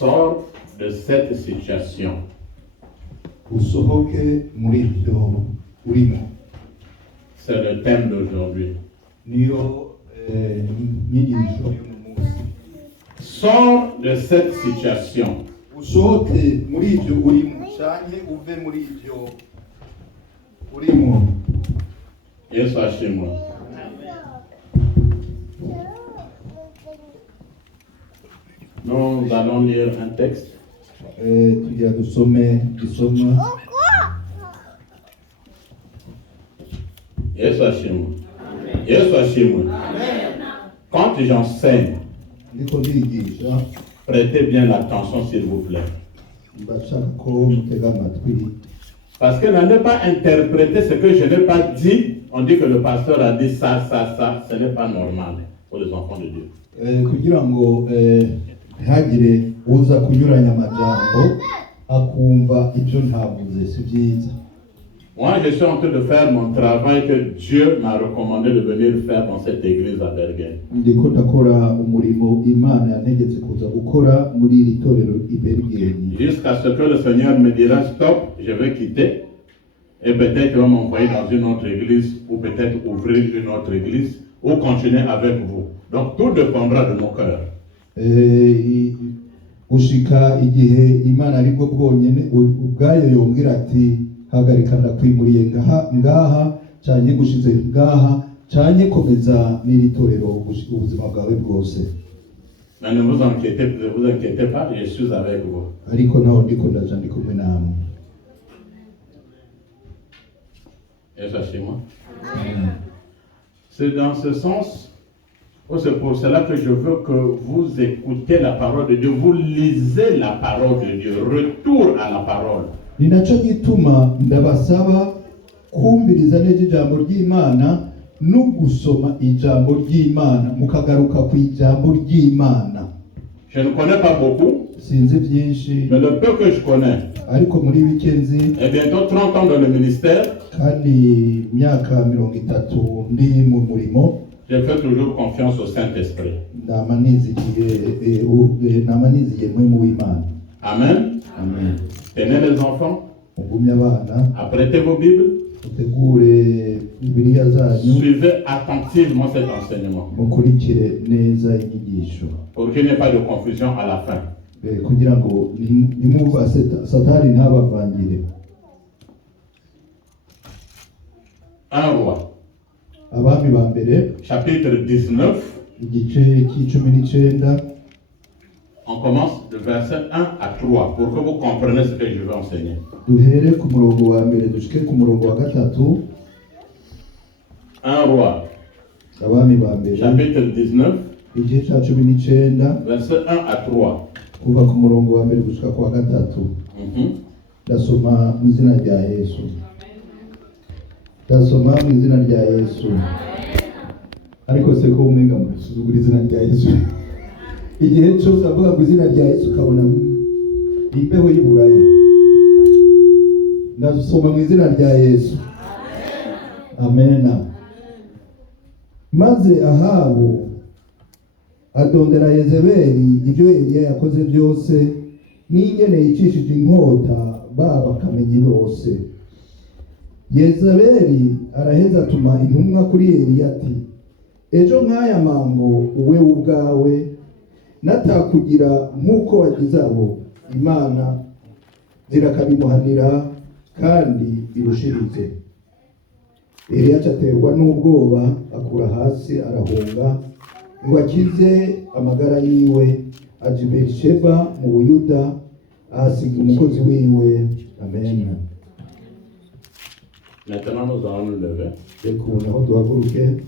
Sors de cette situation. usohoke muri ibyo urimo. C'est le thème d'aujourd'hui. Niyo nyigisho y'uno munsi. Sors de cette situation. Usohoke muri ibyo urimo canke uve muri ibyo urimo. Yesu ashimwe. Nous allons lire un texte. Tugira dusome gisomwa. Yesu ashimwe. Yesu ashimwe. Quand j'enseigne, Ndiko ndigisha prêtez bien attention s'il vous plaît. ndashaka ko mutega amatwi. Parce que n'allez pas interpréter ce que je n'ai pas dit. On dit que le pasteur a dit ça, ça, ça. Ce n'est pas normal pour les enfants de Dieu. Kugira ngo ntihagire uza kunyuranya amajambo akumva ibyo ntavuze, si byiza. Moi, je suis en train de faire mon travail que Dieu m'a recommandé de venir faire dans cette église à Bergen. Ndiko ndakora umurimo Imana yantegetse kuza gukora muri iri torero i Bergen. Jusqu'à ce que le Seigneur me dira stop, je vais quitter. Et peut-être qu'il va m'envoyer dans une autre église, ou peut-être ouvrir une autre église, ou continuer avec vous. Donc tout dépendra de mon cœur. Ushika igihe Imana aribwo bwonyene ubwayo yongera ati hagarika ndakwimuriye ngaha canke gushize ngaha canke komeza n'iri torero ubuzima bwawe bwose. Mais ne vous inquiétez pas, je suis avec vous. Ariko naho ndiko ndaja ndi kumwe namwe. Et ça chez moi. C'est dans ce sens, c'est pour cela que je veux que vous écoutez la parole de Dieu, vous lisez la parole de Dieu, retour à la parole. Ni naco gituma ndabasaba kumviriza neza ijambo ry'Imana no gusoma ijambo ry'Imana mukagaruka ku ijambo ry'Imana. Je ne connais pas beaucoup, sinzi byinshi, mais le peu que je connais, ariko muri bikenzi et bientôt 30 ans dans le ministère, kandi myaka 30 ndi mu murimo, je fais toujours confiance au Saint-Esprit. namaniziye mwe mu Imana. Amen. Amen. Tenez les enfants, Mugumye abana, apprêtez vos Bibles, utegure Bibiliya zanyu, suivez attentivement cet enseignement, mukurikire neza inyigisho, pour qu'il n'y ait pas de confusion à la fin. kugira ngo nimuba satani ntabavangire. Un roi, Abami ba mbere chapitre 19, igice c'19. on commence du verset 1 à 3 pour que vous compreniez ce que je veux enseigner. Duhere ku murongo wa mbere dushike ku murongo wa gatatu. Un roi, Abami ba mbere chapitre 19, igice ca 19 verset 1 à 3. kuva ku murongo wa mbere gushika ku wa gatatu. Ndasoma mu izina rya Yesu. Ndasoma mu izina rya Yesu. Ariko se ko umwenga musuzugura izina rya Yesu. Igihe cyose avuga ku izina rya Yesu kabona imbeho y'iburayi. Ndasoma mu izina rya Yesu. Amen. Maze Ahabu adondera Yezebeli ibyo Eliya yakoze byose n'ingene yicishije inkota bakamenye bose. Yezebeli araheza atuma intumwa kuri Eliya ati, ejo nk'aya mango uwe ubwawe natakugira nk'uko wagize abo, Imana zirakabimuhanira kandi birushirize. Eliya aterwa n'ubwoba akura hasi arahunga ngo akize amagara yiwe, aja i Berisheba mu Buyuda ahasiga umukozi wiwe. Amen. Maintenant, nous allons nous lever. Reka aho duhaguruke.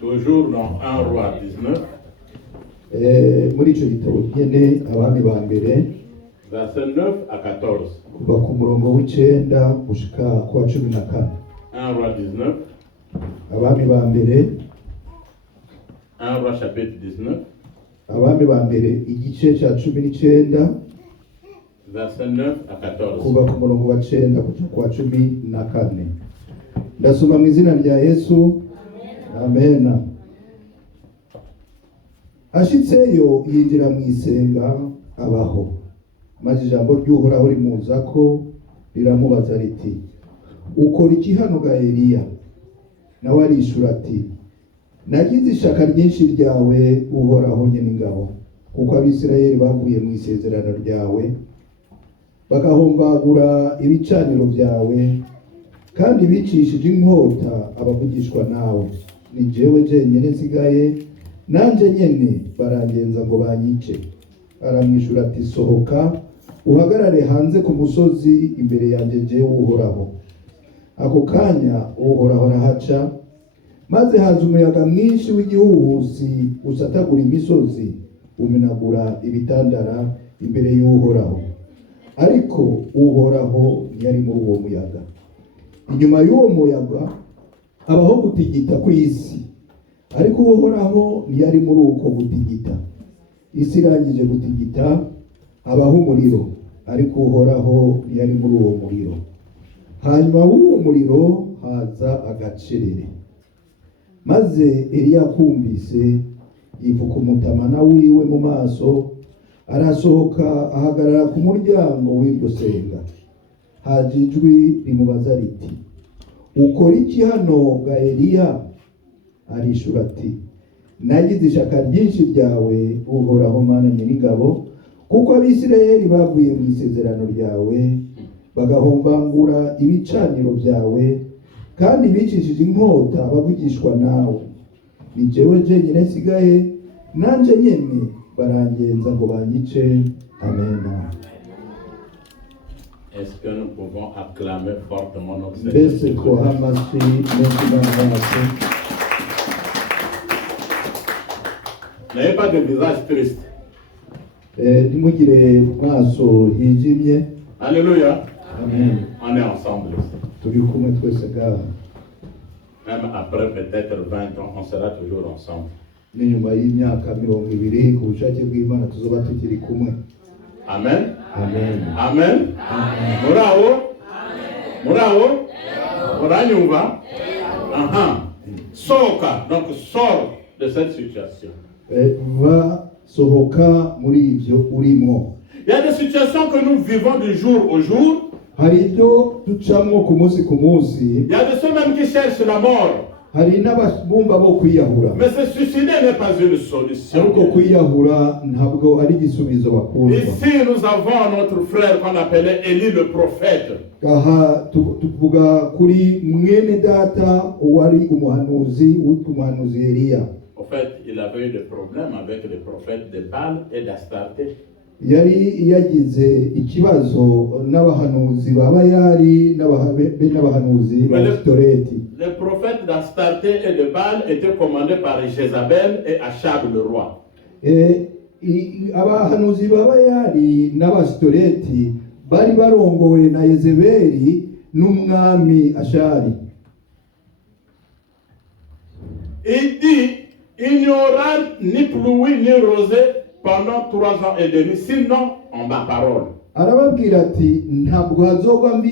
Toujours dans 1 roi 19. Muri icyo gitabo nyene abami ba mbere Verset 9 à 14. kuva ku murongo w'9 gushika ku wa 14. 1 roi 19. Abami ba mbere 1 roi chapitre 19. Abami ba mbere igice ca 19 Verset 9 à 14. kuva ku murongo wa 9 gushika ku wa 14. Ndasoma mu izina rya Yesu. Amen. ashitseyo yinjira mu isenga abaho, maze ijambo ry'Uhoraho rimuza ko riramubaza riti, ukora iki hano ga Eliya? Nawe arishura ati, nagize ishaka ryinshi ryawe Uhoraho Nyeningabo, kuko Abisirayeli bavuye mu isezerano ryawe bagahombagura ibicaniro byawe, kandi bicishije inkota abavugishwa nawe. Ni jewe jenyine nsigaye, nanje nyene barangenza ngo banyice. Aramwishura ati, sohoka uhagarare hanze ku musozi imbere yanjye jewe Uhoraho. Ako kanya Uhoraho arahaca, maze haza umuyaga mwinshi w'igihuhusi usatagura imisozi, umenagura ibitandara imbere y'Uhoraho. Ariko Uhoraho ntiyari muri uwo muyaga. Inyuma y'uwo muyaga habaho gutigita kw'isi, ariko Uhoraho ntiyari muri uko gutigita. Isi irangije gutigita habaho umuriro, ariko Uhoraho ntiyari muri uwo muriro. Hanyuma w'uwo muriro haza agacerere, maze Eliya akumvise yifuka umutamana wiwe mu maso, arasohoka ahagarara ku muryango w'iryo senga. Haje ijwi rimubaza riti, ukora iki hano ga Eliya? Arishura ati, nagize ishaka ryinshi ryawe Uhoraho Mana Nyeningabo, kuko Abisirayeli bavuye mu isezerano ryawe bagahombangura ibicaniro byawe, kandi bicishije inkota bavugishwa nawe. Ni jewe jenyine nsigaye, nanje nyene barangenza ngo banyice. Amen. Est-ce que nous pouvons acclamer fortement notre Mbese Seigneur? twoha amashyi menshi n'amaso. N'ayez pas de visage triste. Ntimugire maso hijimye. Alléluia. Amen. On est ensemble ici. Turi kumwe twese ngaha. Même après peut-être 20 ans, on sera toujours ensemble. N'inyuma y'imyaka 20 ku bushake bw'Imana tuzoba tukiri kumwe. Amen. Amen. Amen. Muraho. Muraho. Muranyumva. Aha. Sohoka. Donc sors de cette situation. Va sohoka muri ibyo urimo. Il y a des situations que nous vivons du jour au jour. Hari ibyo ducamo ku munsi ku munsi. Il y a de ceux même qui cherchent la mort. Hari n'abumva bo kwiyahura. Mais se suicider n'est pas une solution. Ariko kwiyahura ntabwo ari igisubizo bakundwa. Ici nous avons notre frère qu'on appelait Élie le prophète. Aha tuvuga kuri mwene data wari umuhanuzi w'umuhanuzi Eliya. En fait, il avait eu des problèmes avec les prophètes de Baal et d'Astarté. Yari yagize ikibazo n'abahanuzi b'Abayali n'abahanuzi b'Astoreti. Les prophètes d'Astarté et de Baal étaient commandés par Jézabel et Achab le roi. Abahanuzi b'Abayali n'Abastoreti bari barongowe na Yezebeli n'umwami Ashari. Il dit, il n'y aura ni pluie ni rosée pendant 3 ans et demi, sinon en ma parole. Arababwira ati ntabwo hazogwa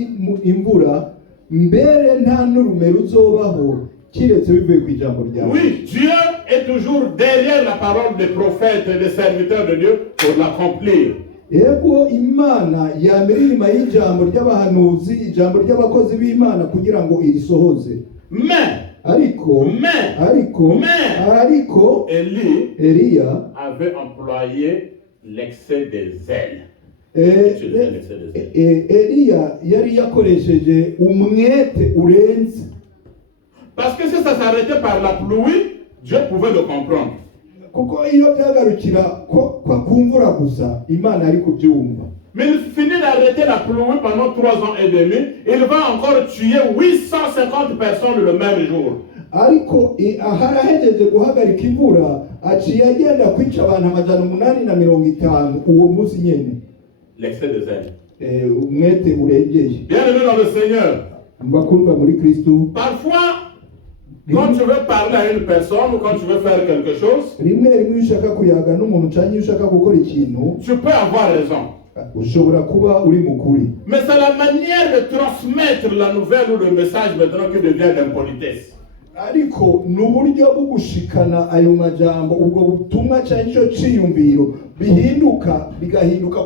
imvura, mbere nta n'urume ruzobaho kiretse bivuye ku ijambo ryawe. Oui, Dieu est toujours derrière la parole des prophètes et des serviteurs de Dieu pour l'accomplir. Ego Imana yamira inyuma y'ijambo ry'abahanuzi, ijambo ry'abakozi b'Imana kugira ngo irisohoze. Ariko Eliya avait employé l'excès des ailes. Eliya yari yakoresheje umwete urenze. Parce que si ça s'arrêtait par la pluie, Dieu pouvait le comprendre. Kuko iyo byagarukira kwa kumvura gusa Imana ari kubyumva. Mais il finit d'arrêter la pluie pendant 3 ans et demi, il va encore tuer 850 personnes le même jour. Ariko aharahejeje guhagarika imvura aciye agenda kwica abantu 850 uwo munsi nyene. L'excès des ailes. Umwete urengeye. Bien-aimé dans le Seigneur. Mbakumva muri Kristo. Parfois, quand tu veux parler à une personne ou quand tu veux faire quelque chose, rimwe ushaka kuyaga n'umuntu cyangwa ushaka gukora ikintu, tu peux avoir raison. Ushobora kuba uri mukuri. Mais c'est la manière de transmettre la nouvelle ou le message maintenant qui devient d'impolitesse. ariko n'uburyo bwo gushikana ayo majambo ubwo butumwa cyangwa icyo ciyumviro bigahinduka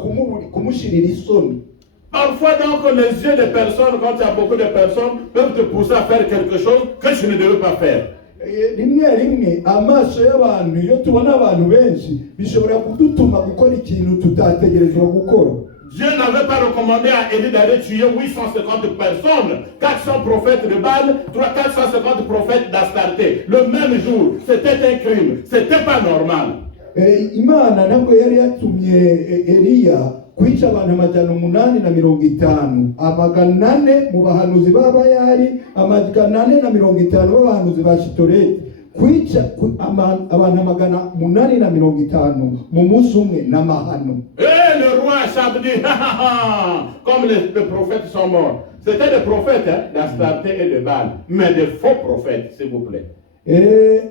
kumushirira isoni. Parfois donc les yeux des personnes, quand il y a beaucoup de personnes, peuvent te pousser à faire quelque chose que je ne devais pas faire. rimwe amaso y'abantu iyo tubona abantu benshi bishobora kudutuma gukora ikintu tutategerezwa gukora. Dieu n'avait pas recommandé à Élie d'aller tuer 850 personnes, 400 prophètes de Baal, 450 prophètes d'Astarté. Le même jour, c'était un crime, c'était pas normal. Imana ntabwo yari yatumye Eliya kwica abantu 850, 400 mu bahanuzi b'Abayali, 450 b'abahanuzi ba Shitoreti, kwica abantu 850 mu munsi umwe n'amahano. Et le roi Achab dit, comme les prophètes sont morts. C'était des prophètes d'Astarté et de Baal, mais des faux prophètes, s'il vous plaît.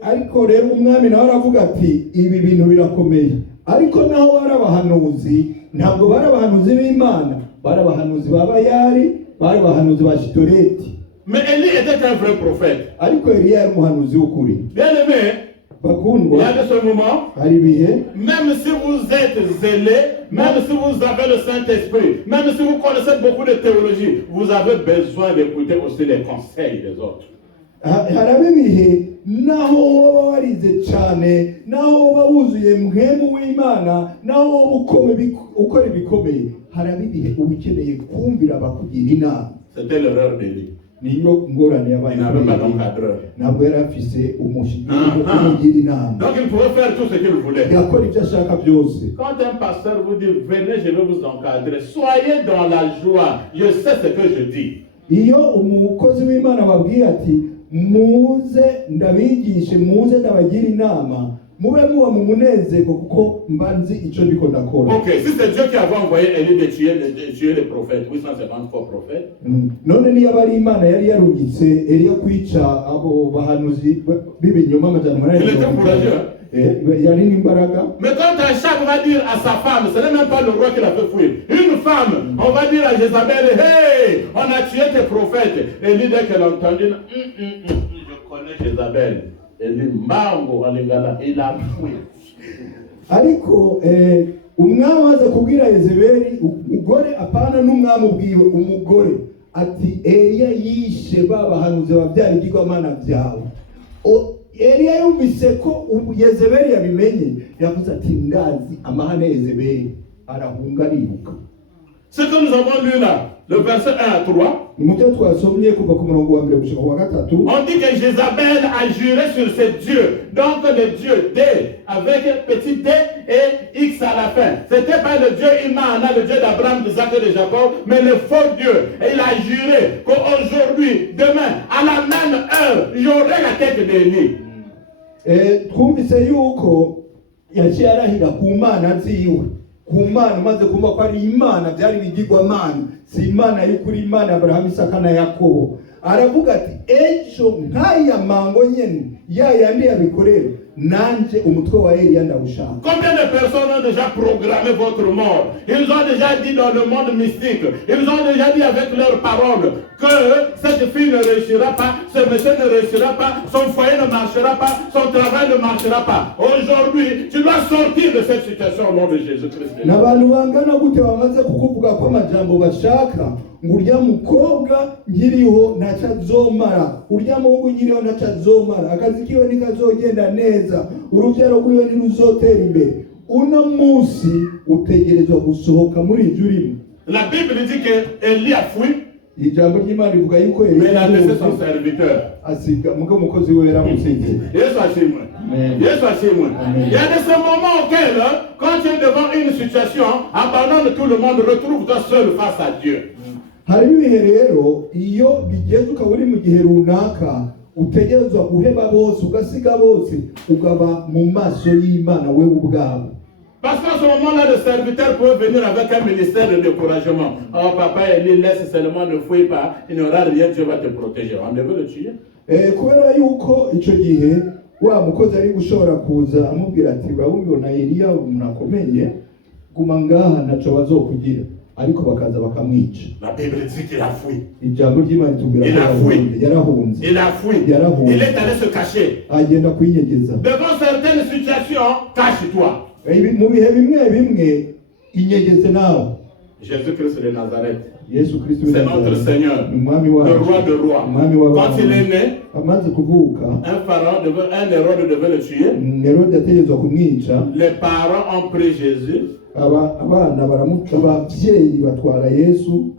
Ariko rero umwami nawe aravuga ati ibi bintu birakomeye, ariko naho bari abahanuzi ntabwo bari abahanuzi b'Imana, bari abahanuzi b'Abayali, bari abahanuzi ba Shitoreti. Mais Élie était un vrai prophète. Ariko Eliya yari umuhanuzi w'ukuri. Bien aimé, bakundwa, il y a de ce moment, même si vous êtes zélé, même si vous avez le Saint-Esprit, même si vous connaissez beaucoup de théologie, vous avez besoin d'écouter aussi les conseils des autres. Harabe ibihe naho waba warize cyane, naho waba wuzuye mpwemu w'Imana, naho ukora ibikomeye, harabe ibihe ubikeneye kumvira bakugira inama. C'était l'erreur d'Élie. Niyo ngorane yabaye. Il n'avait pas d'encadreur. Ntabwo yari afise umugira inama. Donc il pouvait faire tout ce qu'il voulait. Yakora ibyo ashaka byose. Quand un pasteur vous dit venez, je vais vous encadrer, soyez dans la joie. Je sais ce que je dis. Iyo umukozi w'Imana babwiye ati muze ndabigishe, muze ndabagira inama, mube muba mu munezero kuko mbanzi icyo ndiko ndakora. Ok, si c'est Dieu qui avait envoyé Élie de tuer les prophètes, 850 faux prophètes. None niyo bari Imana yari yarungitse Eliya kwica abo bahanuzi b'ibinyoma amajana. Il était courageux. Yari n'imbaraga. Mais quand un chef va dire à sa femme, ce n'est même pas le roi qui l'a fait fuir. Une femme, on va dire à Jézabel, hey, on a tué tes prophètes. Élie, dès qu'elle a entendu, je connais Jézabel. Élie, mango, il a fui. Ariko umwami aza kubwira Yezebeli, umugore apana n'umwami ubwiwe umugore ati Eliya yishe babahanuzi babyara igigwamana byawe. Eliya yumvise ko Yezebeli yabimenye, yavuze ati ndazi amahane Yezebeli, arahunga ariruka. Ce que nous avons lu là, le verset 1 à 3, on dit que Jézabel a juré sur ses dieux. Donc le dieu D avec petit d et X à la fin. C'était pas le dieu Imana, le dieu d'Abraham, d'Isaac et de Jacob, mais le faux dieu. Et il a juré qu'aujourd'hui, demain, à la même heure, il y aurait la tête d'Élie. Twumvise yuko yaciye arahira ku Mana nziwe, ku Mana maze kumva ko ari Imana byari bigirwamana, si Imana y'ukuri, Imana Abraham, Isaka na Yakobo. Aravuga ati ejo nk'aya mango nyene ya yandi yabikorera nanje umutwe wa Eliya ndawushaka. Combien de personnes ont déjà programmé votre mort? Ils ont déjà dit dans le monde mystique, ils ont déjà dit avec leurs paroles que cette fille ne réussira pas, ce monsieur ne réussira pas, son foyer ne marchera pas, son travail ne marchera pas. Aujourd'hui, tu dois sortir de cette situation au nom de Jésus-Christ. N'abantu bangana gute bamaze kukuvuga ko amajambo bashaka, ngurya mukobwa nkiriho ntacazomara, urya mungu nkiriho ntacazomara, akazi kiwe nikazogenda neza, urubyaro rwiwe ntiruzotera imbere. Uno munsi utegerezwa gusohoka muri ijuru. La Bible dit que Élie a fui. Ijambo ry'Imana rivuga yuko Eliya a laissé son serviteur. Asiga muko mukozi we yaramusenge. Yesu ashimwe. Yesu ashimwe. Il y a de ces moments auxquels, quand tu es devant une situation, abandonne tout le monde, retrouve-toi seul face à Dieu. Hari ibihe rero iyo bigeze ukaba uri mu gihe runaka utegerezwa guheba bose, ugasiga bose, ugaba mu maso y'Imana we ubwawe. Parce qu'à ce moment-là, le serviteur peut venir avec un ministère de découragement. Oh papa, Élie, laisse seulement, ne fouille pas, il n'y aura rien, Dieu va te protéger. On devait le tuer. Kubera yuko icyo gihe wa mukozi ari gushobora kuza amubwira ati urabona Eliya umuntu akomeye, guma ngaha ntacyo bazokugira. ariko bakaza bakamwica. La Bible dit qu'il a fui. Ijambo ry'Imana itubwira Il a fui. yarahunze. Il a fui. Yarahunze. Il est allé se cacher. Agenda kwinyegeza. Devant certaines situations, cache-toi. Mu bihe bimwe bimwe inyegeze nawe. Jésus-Christ de Nazareth. Yesu Kristo C'est notre Seigneur, umwami le wacu, roi de rois. umwami w'abantu. Quand il est né, Amaze kuvuka, un Hérode devait le tuer. Herode yategetswe kumwica. Les parents ont pris Jésus. Abana baramuca, ababyeyi batwara Yesu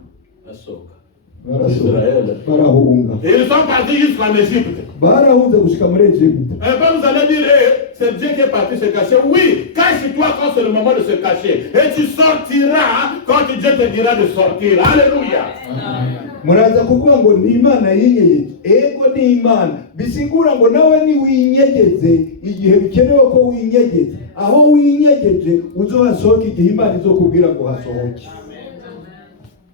barahunga. Et ils sont partis jusqu'en Égypte. Barahunze gushika muri Egiputa. Et bien vous allez dire, c'est Dieu qui est parti se cacher. Oui, cache-toi quand c'est le moment de se cacher. Et tu sortiras quand Dieu te dira de sortir. Alléluia. Muraza kuvuga ngo ni Imana yinyegeje. Ego ni Imana. Bisigura ngo nawe ni winyegeze igihe bikenewe ko winyegeze. Aho winyegeje uzohasohoka igihe Imana izokubwira ngo hasohoke.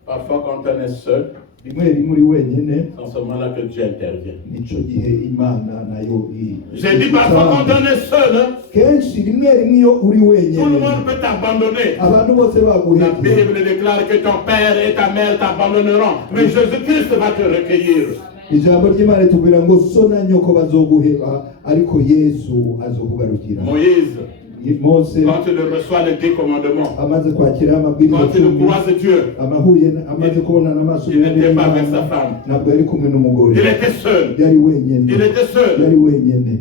Parfois quand on est seul, rimwe uri wenyine, dans ce moment-là que Dieu intervient. Nico gihe Imana nayo J'ai dit parfois quand on est seul, kenshi rimwe iyo uri wenyine, tout le monde peut t'abandonner. Abantu bose La baguhekera. Bible déclare que ton père et ta mère t'abandonneront, mais Jésus-Christ va te recueillir. Ijambo ry'Imana tubwira ngo so na nyoko bazoguheba, ariko Yesu azokugarukira. Moïse, Mose quand il reçoit les 10 commandements, amaze kwakira amabwiriza quand il croise Dieu, amaze kubona n'amaso il n'était pas avec sa femme. ntabwo yari kumwe n'umugore, Il était seul. yari wenyine, Il était seul. yari wenyine.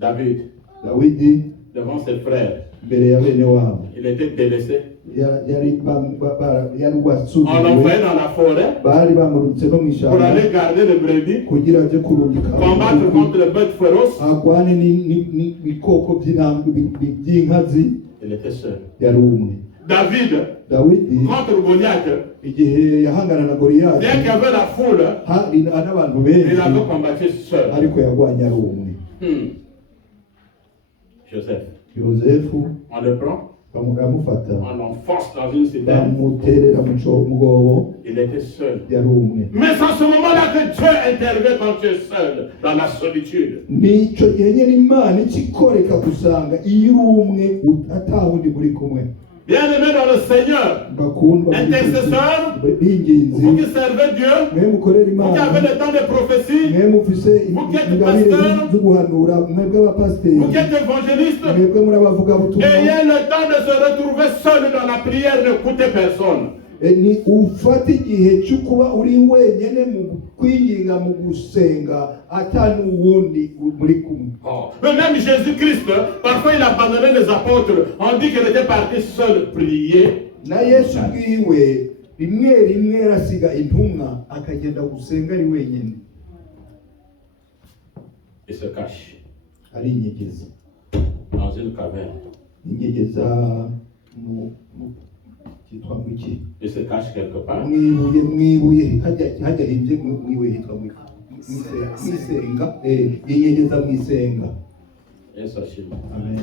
David, Dawidi devant ses frères, mbere ya bene wabo il était délaissé. yari On wasubiwe, l'envoyait dans la forêt bari bamurutse no mu pour ishyamba aller garder les brebis, kugira aje kurungika combattre contre les bêtes féroces. agwane n'ibikoko by'inkazi. Il était seul. Yari umwe. David, contre Goliath, igihe yahangana na Goliyati, bien qu'il y avait la foule, hari n'abantu il benshi, avait combattu seul. ariko yagwanye ari umwe. Joseph, Yosefu on le prend, baramufata, on l'enfonce dans une citerne. bamuterera mu mwobo, Il était seul. yari umwe. Mais c'est à ce moment-là que Dieu intervient quand tu es seul, dans la solitude. Nico gihe nyene Imana ikikoreka gusanga iyo uri umwe atawundi muri kumwe. Bien-aimé dans le Seigneur, Bakundwa intercesseur, b'ingenzi, vous qui servez Dieu, mwe mukorera vous qui Imana, avez le temps de prophétie, mwe mufise ingabire zo guhanura, mwebwe abapasiteri, vous qui êtes évangéliste, mwebwe muri abavugabutumwa, ayez le temps de se retrouver seul dans la prière, n'écoutez personne. ni ufata igihe cyo kuba uri wenyine mu kwinginga, mu gusenga, atari uwundi muri kumwe. Mais même Jésus-Christ, parfois il abandonnait les apôtres. On dit qu'il était parti seul prier. Na Yesu bwiwe rimwe arasiga intumwa akagenda gusenga ari wenyine. Il se cache Ari inyegeza. dans une caverne. Inyegeza kitwa mwiki. Il se cache quelque part. Mwibuye hajya hinje mwibuye hitwa mwiki. Mwisenga, inyegeza mwisenga. Et sachez-le. Amen.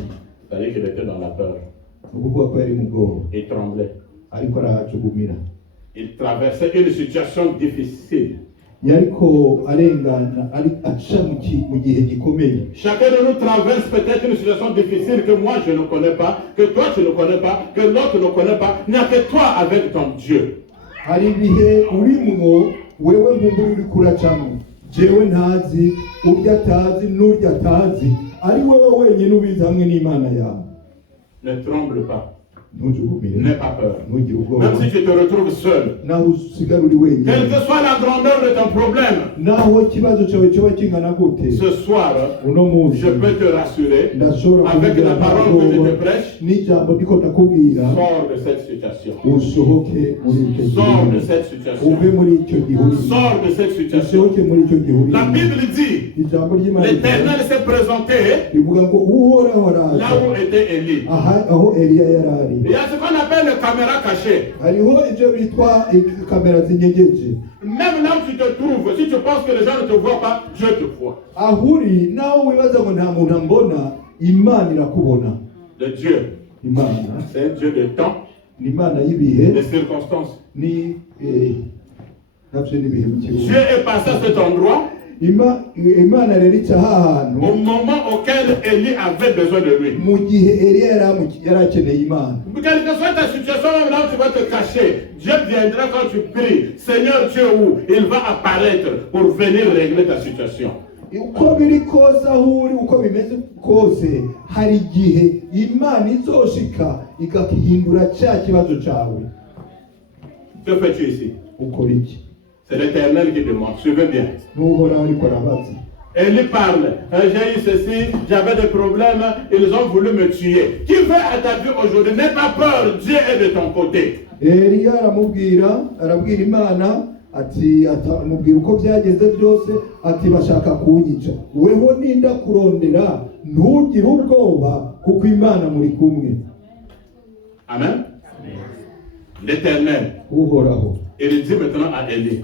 C'est-à-dire qu'il était dans la peur. Ukuvuga ko yari mu bwoba, Il tremblait. ariko arahacugumira. Il traversait une situation difficile. Yariko arengana, ari aca mu gihe gikomeye. Chacun de nous traverse peut-être une situation difficile que moi je ne connais pas, que toi tu ne connais pas, que l'autre ne connaît pas. Il n'y a que toi avec ton Dieu. Hari ibihe urimwo wewe nk'ubu uri kuracamo, jewe ntazi, urya atazi n'urya atazi, ari wowe wenyine ubizi hamwe n'Imana yawe. Ne tremble pas. Ntujugumire, N'aie pas peur. ntugire ubwoba. Même si tu te retrouves seul. Naho usigara uri wenyine, Quelle que soit la grandeur de ton problème, naho ikibazo cyawe cyoba kingana gute, ce soir, uno munsi je peux te rassurer, ndashobora avec kugira la parole que je te prêche, n'ijambo ndiko ndakubwira, sors de cette situation. usohoke muri icyo Sors de gihe, cette situation. uve muri icyo gihe, Sors de cette situation. usohoke muri icyo gihe. La Bible dit, Ijambo ry'Imana l'Éternel s'est présenté rivuga ngo uhoraho araza là où était Élie. aho Eliya yari ari. Il y a ce qu'on appelle les caméras cachées. Hariho ibyo bitwa kamera zinyegeje. Même là où tu te trouves, si tu penses que les gens ne te voient pas, Dieu te voit. Aho uri naho wibaza ngo nta muntu ambona, Imana irakubona. Le Dieu, Imana c'est un Dieu de temps, ni Imana y'ibihe, de circonstances. ni nabyo n'ibihe mu kibuga. Dieu est passé à cet endroit Imana rero ica hahantu au moment auquel Élie avait besoin de lui. mu gihe Eliya yari akeneye Imana. Quelle que soit ta situation, même là où tu vas te cacher, Dieu viendra quand tu pries. Seigneur, tu es où? Il va apparaître pour venir régler ta situation. Uko biri kose aho uri, uko bimeze kose, hari igihe Imana izoshika igahindura cya kibazo cyawe. Que fais-tu ici? Ukora iki? C'est l'Éternel qui demande. Suivez bien. N'uhoraho ariko arabaza. Elle lui parle. J'ai eu ceci, j'avais des problèmes, ils ont voulu me tuer. Qui veut à ta vie aujourd'hui? N'aie pas peur, Dieu est de ton côté. Eliya arabwira Imana ati atamubwira uko byageze byose, ati bashaka kunyica. Weho ninda kurondera, ntugire ubwoba kuko Imana muri kumwe. Amen. L'Éternel. Uhoraho. Il dit maintenant à Élie.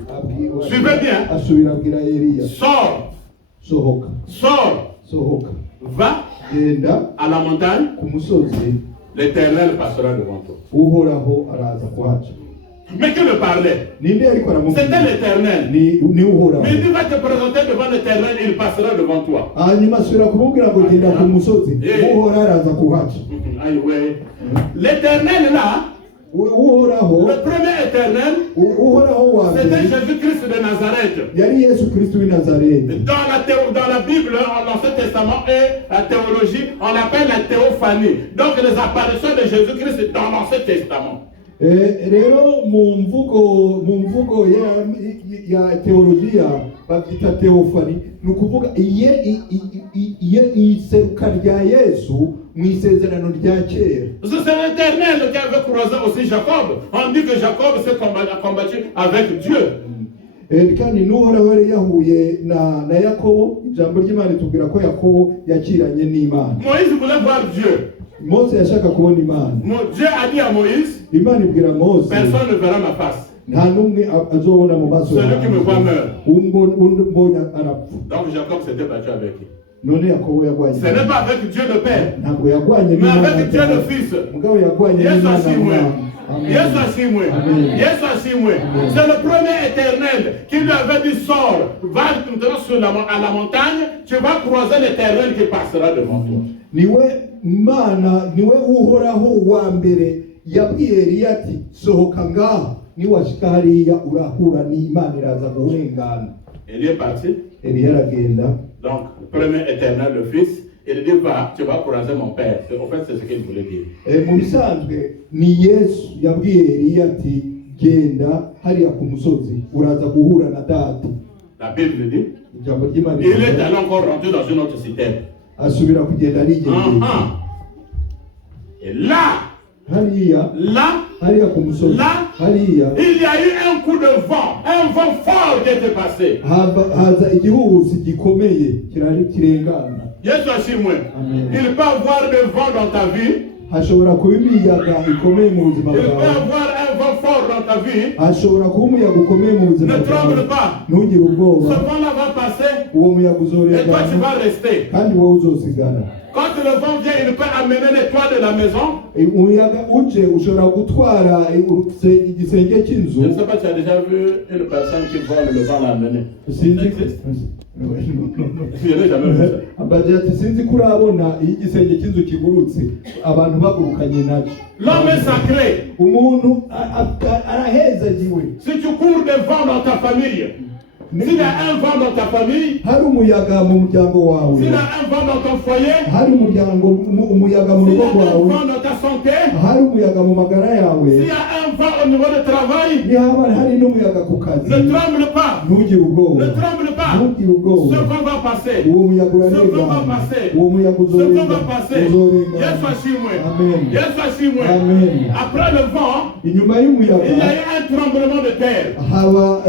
Suivez bien. Asubira abwira Eliya. Sors. Sohoka. Sors. Sohoka. Va Genda à la montagne. ku musozi. L'Éternel passera devant toi. Uhoraho araza kuhaca. Mais qui le parlait? Ninde ariko aramubwira? C'était l'Éternel. Ni Uhoraho. Mais tu vas te présenter devant l'Éternel, il passera devant toi. Hanyuma asubira kumubwira ngo genda ku musozi. Uhoraho araza kuhaca. Aïe, ouais. L'Éternel là, Uhoraho, le premier Éternel, Uhoraho wa c'était mbere Jésus-Christ de Nazareth. yari Yesu Kristo w'i Nazareti. Dans la Bible, dans l'Ancien Testament et la théologie, on l'appelle la théophanie. Donc les apparitions de Jésus-Christ dans l'Ancien Testament. Rero mu mvugo ya teologiya babyita teofani, ni ukuvuga iseruka rya Yesu mu isezerano rya kera. C'est l'Éternel qui avait croisé aussi Jacob. On dit que Jacob s'est combattu avec Dieu. Kandi n'uhoraho yari yahuye na Yakobo. Ijambo ry'Imana ritubwira ko Yakobo yakiranye n'Imana. Moïse voulait voir Dieu. Mose yashaka kubona Imana. Dieu a dit à Moïse, Imana ibwira Mose, personne ne verra ma face. nta n'umwe azobona mu maso Celui qui me voit meurt. umbonye arapfa. Donc Jacob s'était battu avec lui. None Yakobo yagwanye. Ce n'est pas avec Dieu le Père, Ntabwo yagwanye mais n'Imana. avec Dieu le Fils. Mugabo yagwanye Yesu n'Imana. ashimwe. Amen. Yesu ashimwe. Amen. Yesu ashimwe. C'est le premier Éternel qui lui avait dit sors, va maintenant à la montagne, tu vas croiser l'Éternel qui passera devant toi. Niwe Uhoraho wa mbere yabwiye Eliya ati sohoka ngaha, niwashika hariya urahura n'Imana iraza guhengana. Il est parti. Eliya aragenda. Donc le premier Éternel, le Fils, il dit va, tu vas croiser mon Père. En fait, c'est ce qu'il voulait dire. Mu bisanzwe ni Yesu yabwiye Eliya ati genda hariya ku musozi uraza guhura na data. La Bible dit, Ijambo ry'Imana il est allé encore rentrer dans une autre cité. asubira kugenda arigendeye. Et là, hariya ku musozi hariya il y a eu un coup de vent, un vent fort qui était passé. haza igihuhusi gikomeye kirengana. Yesu ashimwe. Il peut avoir des vents dans ta vie. Hashobora kuba imiyaga ikomeye mu buzima Il peut bwawe. avoir un vent fort dans ta vie. Hashobora kuba umuyaga ukomeye mu buzima Ne tremble bwawe. pas. Ntugire Ce ubwoba. vent-là va passer Uwo muyaga et toi tu uzorengana vas rester. kandi wowe uzosigara. Quand le vent vient, il peut amener les toits de la maison. Umuyaga uje ushobora gutwara igisenge cy'inzu. Je ne sais pas si tu as déjà vu une personne qui vole, le vent l'a amené. Sinzi Ça existe? Je n'ai jamais vu ça. Abagira ati sinzi ko urabona iyo igisenge cy'inzu kigurutse abantu bagurukanye nacyo. L'homme est sacré. Umuntu arahezagiwe. Si tu cours des vents dans ta famille, s'il y a un vent dans ta famille, hari umuyaga mu muryango wawe, s'il y a un vent dans ton foyer, hari umuyaga mu s'il y rugo a un rwawe, vent dans ta santé, hari umuyaga mu magara yawe, s'il y a un vent au niveau du travail, nihaba hari n'umuyaga ku kazi. ne tremble pas. Ntugire ubwoba. Ne tremble pas. Ntugire Ce ubwoba. vent va passer. Uwo muyaga Ce vent va urarengana. passer. Uwo muyaga Ce vent va uzorengana. passer. Uzorengana. Yesu ashimwe. Amen. Yesu ashimwe. Amen. Après le vent, Inyuma il y a y'umuyaga eu un tremblement de terre. haba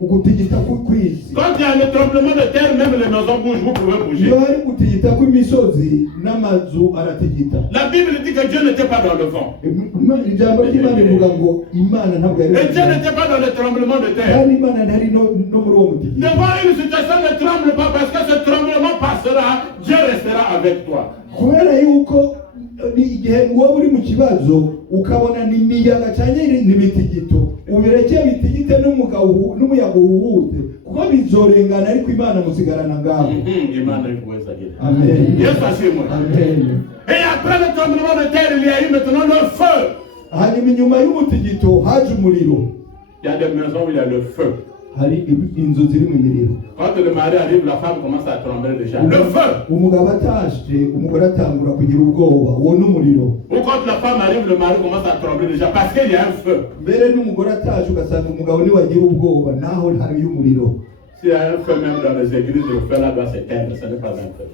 ugutigita kw'isi. Quand il y a un tremblement de terre, même les maisons bougent, vous pouvez bouger. Iyo hari gutigita kw'imisozi n'amazu aratigita. La Bible dit que Dieu n'était pas dans le vent. Ijambo ry'Imana rivuga ngo Imana ntabwo yari. Et Dieu n'était pas dans le tremblement de terre. kandi Imana ntari no muri uwo mutigita. Devant une situation, ne tremble pas parce que ce tremblement passera, Dieu restera avec toi. Kubera yuko igihe wowe uri mu kibazo ukabona n'imiyaga cyane n'imitigito, ubireke bitigite n'umuyaga uhuhute kuko bizorengana ariko Imana musigarana ngaho. Imana ikuweza hili. Amen. Yesu asifiwe. Amen. Et après le tremblement de terre, il y a eu maintenant le feu. Hanyuma inyuma y'umutigito haje umuriro. Il y a des maisons où il y a le feu. Hari inzu ziri mu miriro. Quand le mari arrive, la femme commence à trembler déjà. Le feu. Umugabo atashe umugore atangura kugira ubwoba, uwo n'umuriro. Ou quand la femme arrive, le mari commence à trembler déjà parce qu'il y a un feu. Mbere n'umugore atashe ugasanga umugabo ni wagira ubwoba naho hari y'umuriro. S'il y a un feu même dans les églises, le feu là doit s'éteindre, ce n'est pas un feu.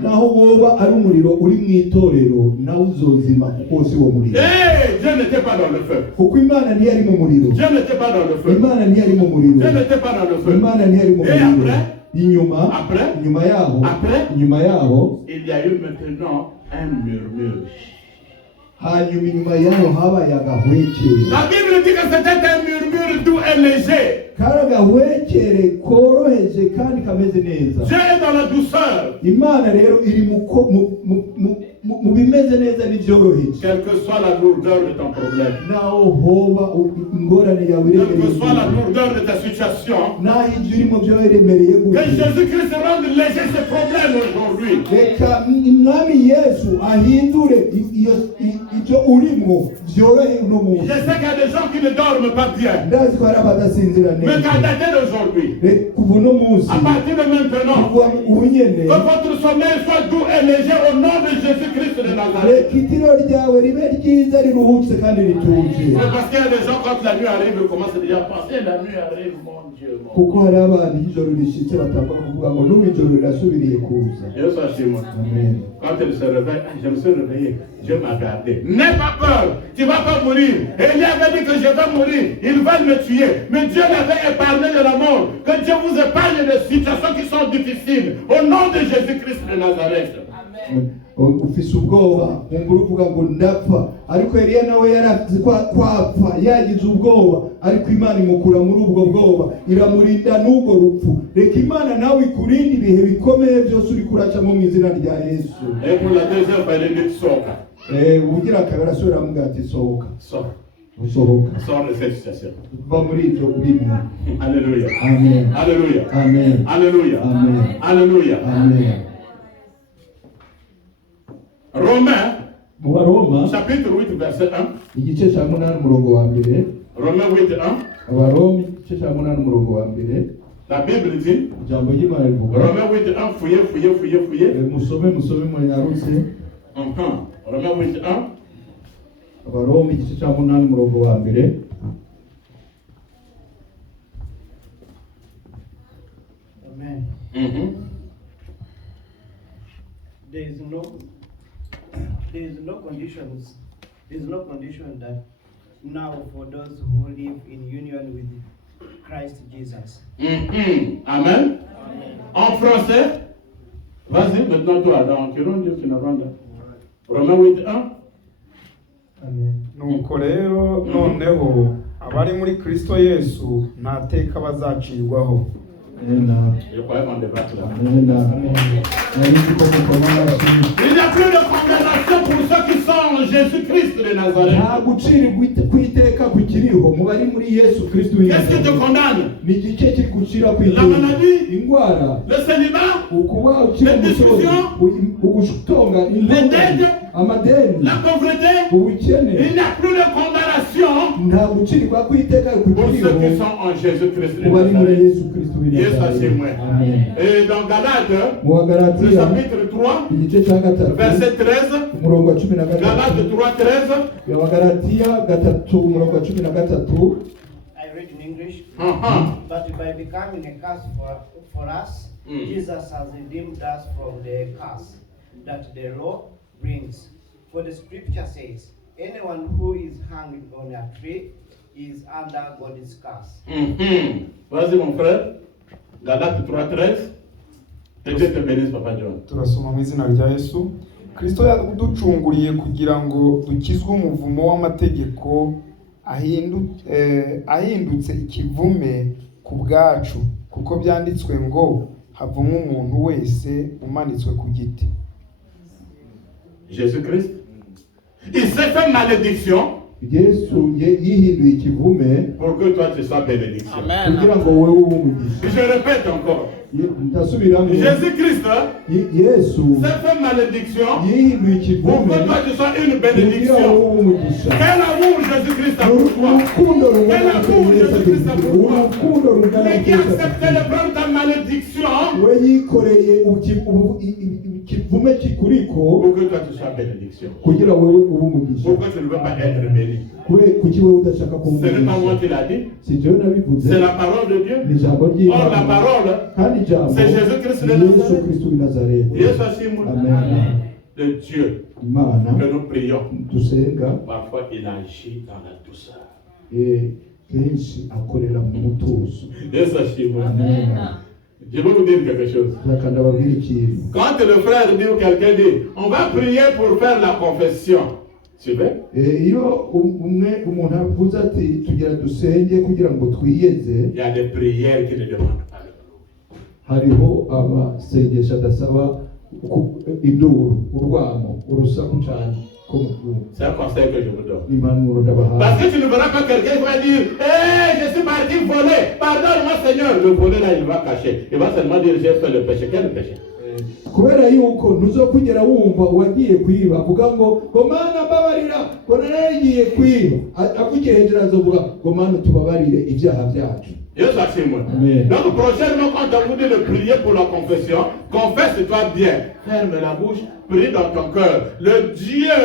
Naho woba ari umuriro uri mu itorero nawe uzozima kuko si wo muriro. Dieu n'était pas dans le feu. Kuko Imana ntiyari mu muriro. Dieu n'était pas dans le feu. Imana ntiyari mu muriro. Dieu n'était pas dans le feu. Imana ntiyari mu muriro. Inyuma inyuma yaho il y a eu maintenant un murmure. Hanyuma inyuma yaho habaye agahwekere. La Bible dit que c'était un murmure doux et léger. Karagahwekere koroheje kandi kameze neza. Dieu est dans la douceur. Imana rero iri mu bimeze neza n'ibyoroheje. Quelle que soit la lourdeur de ton problème, naho hoba ingorane yawe quelle que soit la lourdeur de ta situation, naho ibyo urimo byoremereye que Jésus-Christ rende léger ses problèmes aujourd'hui. Reka Umwami Yesu ahindure ibyo urimo byorohe uno munsi. Je sais qu'il y a des gens qui ne dorment pas bien. Ndazi ko hari abadasinzira neza. Mais qu'à dater d'aujourd'hui, kuva uno munsi, à partir de maintenant, que votre sommeil soit doux et léger au nom de Jésus-Christ de Nazareth. C'est parce qu'il y a des gens, quand la nuit arrive, ils commencent déjà à penser, la nuit arrive, mon Dieu. Quand elle se réveille, je me suis réveillé, Dieu m'a gardé. N'aie pas peur, tu ne vas pas mourir. Élie avait dit que je vais mourir, ils veulent me tuer. Mais Dieu l'avait épargné de la mort. Que Dieu vous épargne des situations qui sont difficiles. Au nom de Jésus-Christ de Nazareth. Amen. Ufise ubwoba umbura uvuga ngo ndapfa ariko Eliya nawe yaravuze kwapfa yagize ubwoba ariko Imana imukura muri ubwo bwoba iramurinda n'ubwo rupfu. Reka Imana nawe ikurinde ibihe bikomeye byose uri kuracamo mu izina rya Yesu. Et pour la deuxième fois, il dit soka. Ugira kabera sura amuga ati sohoka. Soka. Sohoka. Sors de cette situation. Va muri ibyo urimo. Alléluia. Amen. Alléluia. Amen. Alléluia. Amen. Alléluia. Amen. Romains, chapitre 8, verset 1. Igice cya 8 umurongo wa mbere. Romains 8, 1. Abaroma igice cya 8 umurongo wa mbere. La Bible dit, ijambo ry'Imana rivuga. Romains 8, 1, fouillez. Musome munyarutse. Romains 8, 1. Abaroma igice cya 8 umurongo wa mbere. Amen. There is no condition that now for those who live in union with Christ Jesus. Amen. Amen. En français, vas-y maintenant toi dans Kirundi ou Kinyarwanda. Romains 8, 1. Amen. Nuko rero noneho abari muri Kristo Yesu nta teka bazacirwaho. Je crois qu'on devrait être là. Il n'y a plus de condamnation pour ceux qui sont en Jésus-Christ de Nazareth. Qu'est-ce qui te condamne? La maladie, le célibat, les discussions, les dettes, la pauvreté. Il n'y a plus de condamnation pour ceux qui sont en Jésus-Christ de Nazareth. Et dans Galates, le chapitre 3, verset 13, Galates 3, 13. I read in English. But by becoming a curse for us, Jesus has redeemed us from the curse that the law brings. For the scripture says, anyone who is hanged on a tree is under God's curse. Vas-y mon frère. Galates 3:13. Que Dieu te bénisse, Papa John. Turasoma mu izina rya Yesu. Kristo yaducunguriye kugira ngo dukizwe umuvumo w'amategeko ahindutse ikivume ku bwacu kuko byanditswe ngo havumwe umuntu wese umanitswe ku giti. Jésus-Christ, il s'est fait malédiction Yesu yihinduye ikivume pour que toi tu sois bénédiction. kugira ngo wowe ube umugisha. Je répète encore. Ndasubiramo, Jésus-Christ Yesu s'est fait malédiction yihinduye pour ikivume que toi tu sois une kugira ngo bénédiction. wowe ube umugisha. Quel amour Jésus-Christ a pour toi. urukundo Quel rungana amour Jésus-Christ a pour toi. urukundo rungana Mais qui accepte de prendre ta malédiction we yikoreye ikivume kikuriko pour que toi tu sois bénédiction. kugira wowe ube umugisha. Pourquoi tu ne veux pas être béni? Kuki wowe udashaka kuba Ce n'est pas moi umugisha? qui l'a dit, Si jewe nabivuze, c'est la parole de Dieu. ni ijambo Or la ry'Imana parole, kandi ijambo c'est Jésus-Christ de ni Yesu Nazareth. Kristo w'i Nazareti. Yesu ashimwe. Amen. Le Dieu Imana que nous prions, dusenga parfois il agit dans la douceur. kenshi akorera mu mutuzo. Yesu ashimwe. Amen. Je vais vous dire quelque chose. Reka ndababwira ikintu. Quand le frère dit ou quelqu'un dit, on va prier pour faire la confession. Tu veux? Iyo umuntu avuze ati tugira dusenge kugira ngo twiyeze, Il y a des prières qui ne demandent pas le bruit. hariho amasengesho adasaba induru, urwamo, urusaku cyane ko mu bwonko. C'est un conseil que je vous donne. Impanuro ndabahaye. Parce que tu ne verras pas quelqu'un qui va dire, hé, je suis parti voler, pardonne-moi Seigneur. Le voler là, il va cacher. Il va seulement dire, j'ai fait le péché. Quel péché? Kubera yuko ntuzokugera wumva wagiye kwiba avuga ngo mana mbabarira ngo naragiye kwiba, avugiye hejuru azovuga ngo mana tubabarire ibyaha byacu. Yesu ashimwe. Amen. Donc prochainement quand on vous dit de prier pour la confession, confesse-toi bien, ferme la bouche, prie dans ton cœur. Le Dieu